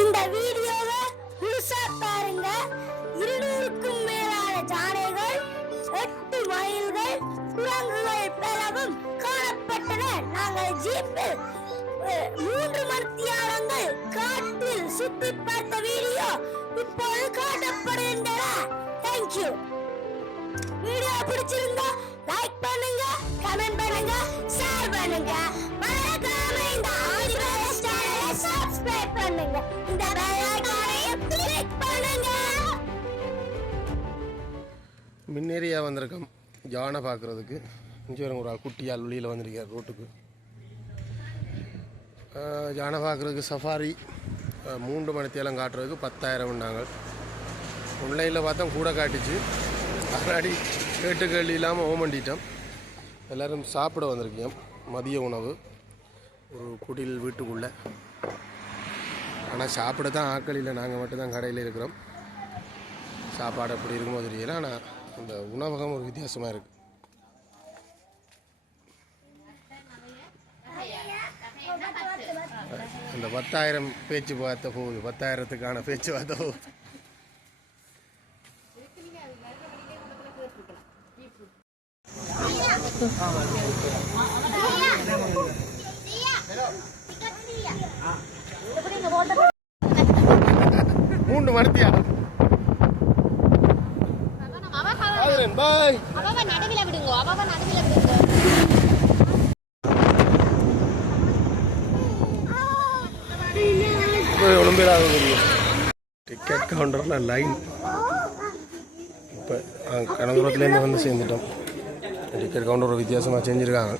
இந்த வீடியோவை முழுசா பாருங்க. 200க்கும் மேலான ஜானைகள், 8 மயில்கள், குரங்குகள் பெறவும் காணப்பட்டன. நாங்கள் ஜீப்பில் 3 மணித்தியாலங்கள் காட்டில் சுத்தி பார்த்த வீடியோ இப்போது காட்டப்படுகின்றன. தேங்க்யூ. வீடியோ பிடிச்சிருந்தா லைக் பண்ணுங்க, கமெண்ட் பண்ணுங்க, ஷேர் பண்ணுங்க. மறக்காம இந்த ஆதிவாசி சேனலை சப்ஸ்கிரைப் பண்ணுங்க. இந்த பெல் ஐகானையும் கிளிக் பண்ணுங்க. மின்னேரியா வந்திருக்கோம் யானை பார்க்குறதுக்கு. இங்கே ஒரு குட்டியால் வெளியில் வந்திருக்கார் ரோட்டுக்கு. யானை பார்க்குறதுக்கு சஃபாரி 3 மணித்தேலம் காட்டுறதுக்கு 10,000 நாங்கள் ஆன்லைனில் பார்த்தா கூட காட்டுச்சு. முன்னாடி கேட்டு கேள்வி இல்லாமல் ஓமண்டிட்டோம். எல்லோரும் சாப்பிட வந்திருக்கோம். மதிய உணவு ஒரு குடில் வீட்டுக்குள்ளே. ஆனால் சாப்பிட தான் ஆக்கள் இல்லை, நாங்கள் மட்டும்தான் கடையில் இருக்கிறோம். சாப்பாடு எப்படி இருக்குமோ தெரியல. ஆனால் இந்த உணவகம் ஒரு வித்தியாசமாக இருக்குது. அந்த 10,000 பேச்சு வார்த்தை போகுது, 10,000த்துக்கான பேச்சு வார்த்தை போகுது. மூன்று மணித்தியா பாய். டிக்கெட் கவுண்டரில் லைன். இப்போ கனகபுரத்துலேருந்து வந்து சேர்ந்துட்டோம். டிக்கெட் கவுண்டர் ஒரு வித்தியாசமாக செஞ்சுருக்காங்க.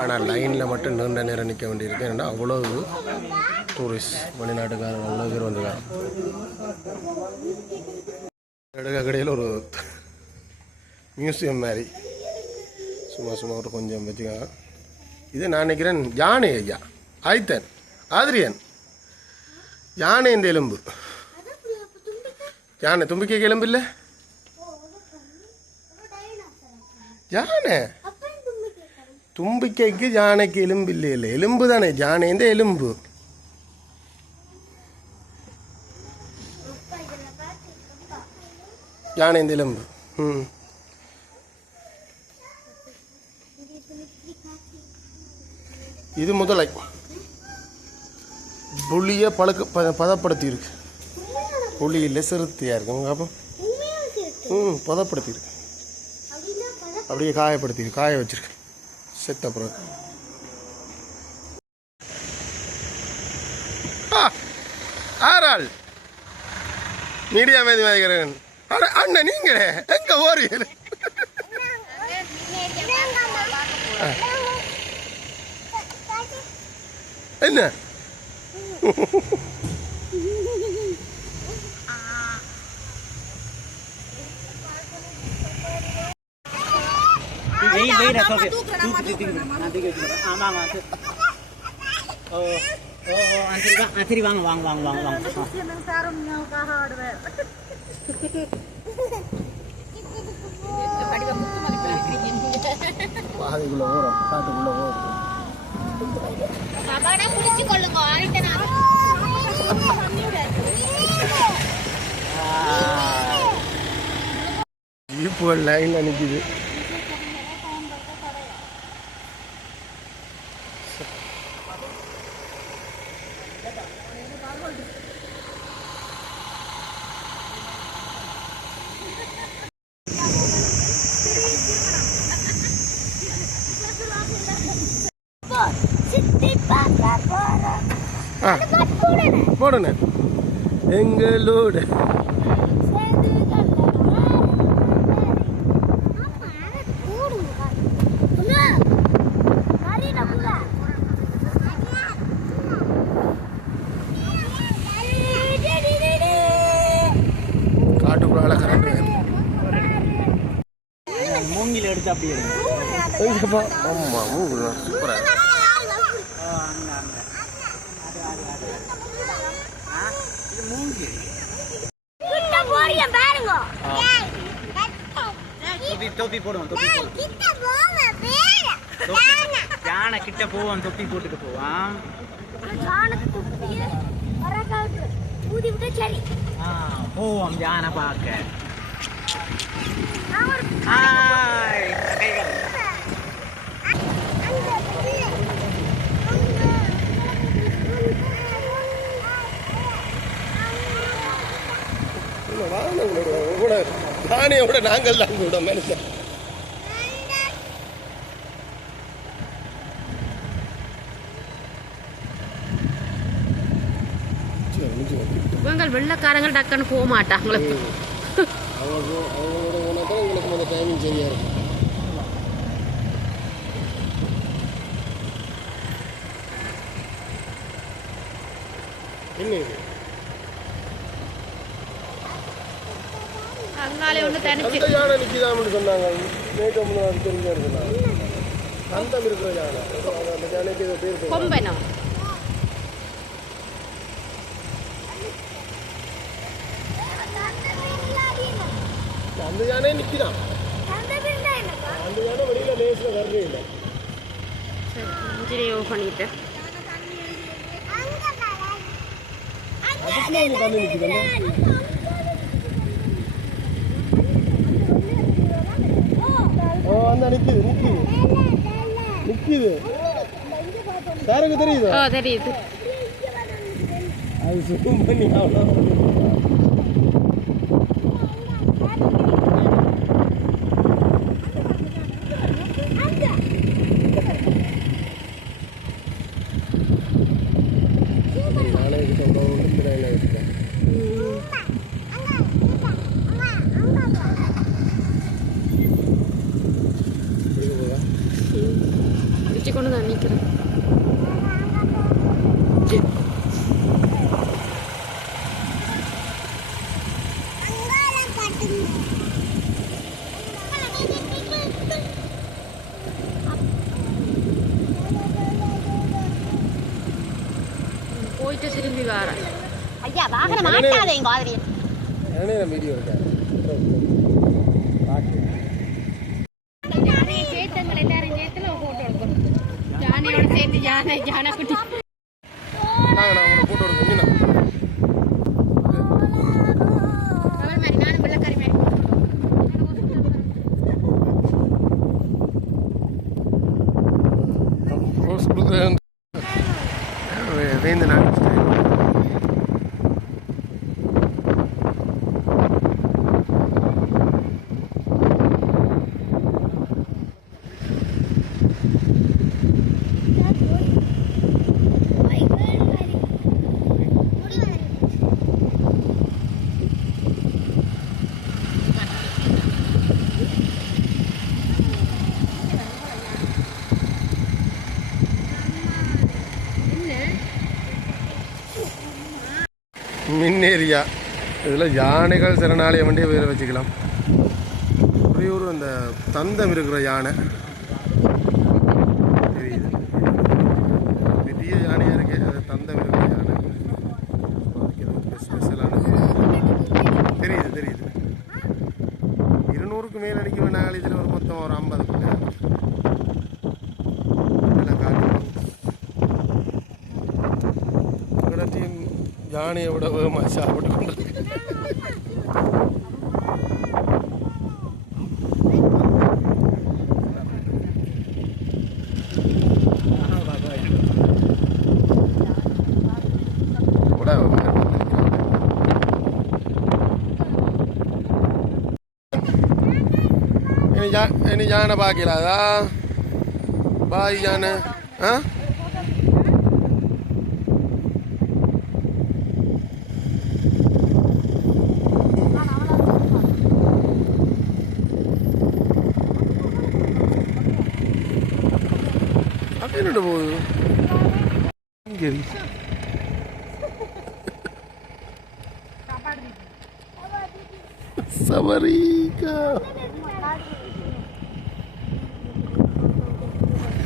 ஆனால் லைனில் மட்டும் நீண்ட நேரம் நிற்க வேண்டியிருக்கு. ஏன்னா அவ்வளோ டூரிஸ்ட் வெளிநாட்டுக்காரர் அவ்வளோ பேர் வந்துருக்காங்க. கடையில் ஒரு மியூசியம் மாதிரி சும்மா ஒரு கொஞ்சம் வச்சுக்காங்க. இது நான் நினைக்கிறேன் யானை ஐயா ஆய்த்தன் ஆதிரியன். யானை இந்த எலும்பு, யானை தும்பிக்கைக்கு எலும்பு இல்லை. யானை தும்பிக்கைக்கு யானைக்கு எலும்பு இல்லை. எலும்பு தானே யானை இந்த எலும்பு. யானை இந்த எலும்பு. இது முதலை. புளியை பதப்படுத்தி இருக்கு. புளி இல்லை, சிறுத்தையா இருக்கு. அப்போ பதப்படுத்தி இருக்கு. அப்படியே காய வச்சிருக்கு. செத்த அப்புறம் ஆறாள் மீடியா மேதி மாதிரிக்கிறேன். அண்ணன் நீங்களே எங்க ஓடுறீங்க? என்ன சரி வாங்க வாங்க வாங்க வாங்க வாங்க. பாதைக்குள்ள ஓரம், காட்டுக்குள்ள ஓரம். ஜீப்புகள் லைன்ல நிக்குது. போடுன எங்களோட காட்டுக்குள்ள கரண்ட் மூங்கில் எடுத்து அப்படியே ஆமா மூங்கில் சூப்பரா. தொப்பி போடுவோம். யானை கிட்ட போவோம், தொப்பி போட்டுட்டு போவான். ஊதி விட்டு சரி போவோம் யானை பார்க்க. ஹாய் கைகள். கூட தானியோட நாங்கள் தான் கூட மனுஷன். இவங்க வெள்ளக்காரங்க டக்குன்னு போக மாட்டாங்களே. அவங்களோட போனால் தான் உங்களுக்கு அந்த டைமிங் சரியா இருக்கும். என்ன இது அங்காலே ஒன்று தனிச்சு அந்த யானை நிற்கிதாம்னு சொன்னாங்க. நேற்று முன்னாடி தெரிஞ்சா இருந்தாங்க சந்தம் இருக்கிற யானை. அந்த யானைக்கு ஏதோ பேர் கொம்பனம். அந்த யானை நிற்கிறான். அந்த யானை வெளியில் லேசில் வரவே இல்லை. சரி இன்ஜினை ஓ பண்ணிட்டு அதுக்குள்ள இங்கே தண்ணி நிற்குது. ஓ அந்த நிற்குது நிற்குது நிற்குது. யாருக்கு தெரியுது? ஓ தெரியுது. அது சுத்தம் பண்ணி அவ்வளோ கொண்டு தான் நிற்கிறேன். போயிட்டு திரும்பி வரேன். ஐயா வாகனம் மாட்டாதே எங்க மாதிரி வீடியோ இருக்கா? சேத்தங்கள் எல்லாரும் சேர்த்துல போட்டோ எடுக்கணும். யானையோட சேர்த்து யானை யானை குட்டி போட்டோ எடுக்கணும். அவர் மாதிரி நானும் வெள்ளக்காரி மாதிரி வேந்து நான் மின்னேரியா. இதில் யானைகள் சரணாலயம் வண்டியை வேறு வச்சுக்கலாம். ஒரே ஒரு அந்த தந்தம் இருக்கிற யானை தெரியுது. பெரிய யானையாக இருக்கு. அது தந்தம் இருக்கிற யானை. ஸ்பெஷலான தெரியுது தெரியுது. 200க்கு மேலே அடிக்க வேணாங்க. இதில் ஒரு மொத்தம் ஒரு 50 காட்டு யானையை விட வேகமாக சாப்பிட்டு கொண்டு இனி யானை பார்க்கலாதா? பாய் யானை. ஆ என்னோட போகுது சமரிக்கா.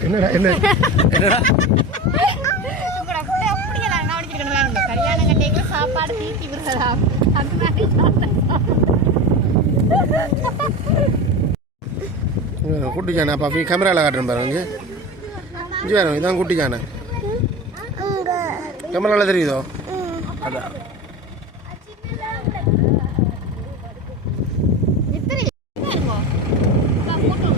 என்னடா என்ன என்னடா சாப்பாடு தீட்டி விடுறதா? குட்டி யானை. அப்போ கேமராவில் காட்டுறேன் பாருங்க. இங்கே வேணும். இதான் குட்டி யானை. கேமராவில் தெரியுதோ? அதான் எத்தனை இருக்கும் போட்டோ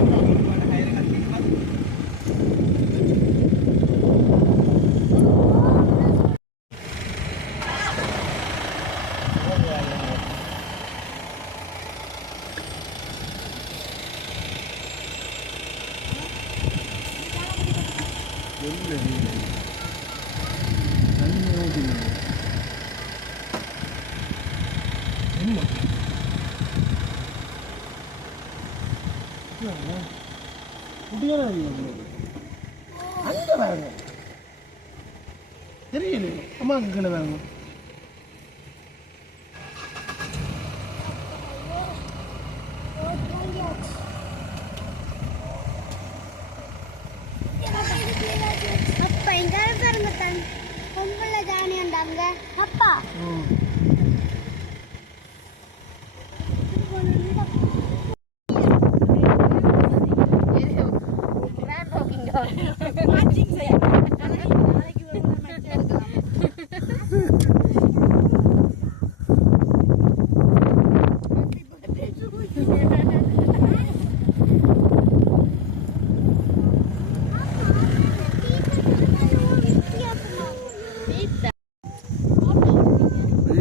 அங்கே வேணும் தெரியல அம்மா அங்கே வேணும் அப்பா எங்க பாருங்க தன் பொம்பளை ஜானி அண்டாங்க அப்பா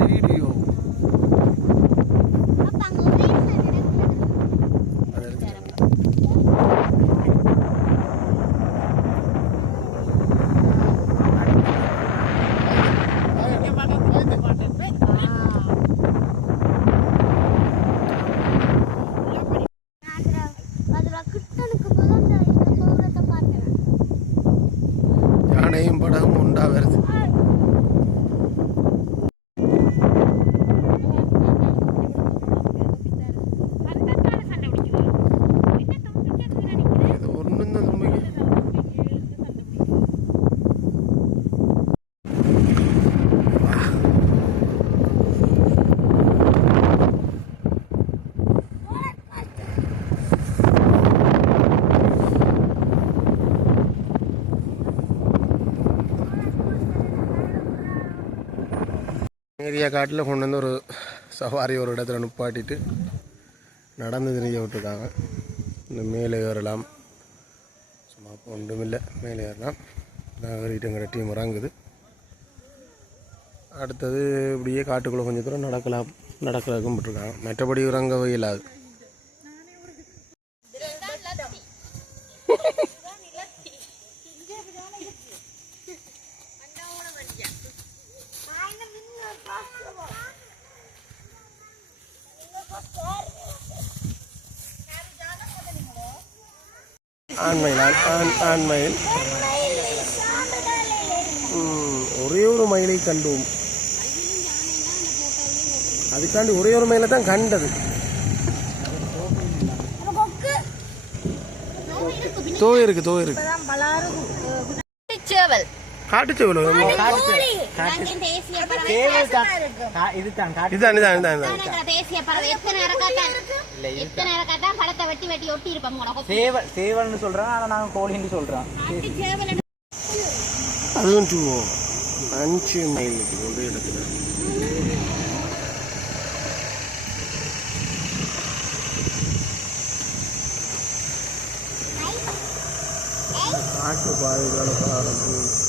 வீடியோ யானையும் படகும் உண்டா வருது இது ஒன்றும் தான் தும்பிக்கை ஏரியா காட்டில் கொண்டு வந்து ஒரு சவாரி ஒரு இடத்துல நிப்பாட்டிட்டு நடந்து திரிய விட்டுருக்காங்க. இந்த மேலே ஏறலாம், சும்மா ஒன்றும் இல்லை, மேலே ஏறலாம். நான் ஏறிட்டுங்கிற டீம் இறங்குது. அடுத்தது இப்படியே காட்டுக்குள்ளே கொஞ்சம் தூரம் நடக்கிறதுக்கும் விட்டுருக்காங்க. மற்றபடி இறங்கவே இல்லாது. ஆண்மயில் ஒரே ஒரு மயிலை கண்டோம். அதுக்காண்டி ஒரே ஒரு மயிலை தான் கண்டது. தோ இருக்கு காட்டுச்சேவல் சேவல்னு சொல்றேன், ஆனா நாங்க கோழின்னு சொல்றோம். அதுவும் 5 மைல் ஒரு இடத்துல. காட்டு பாதைகளை பாருங்க.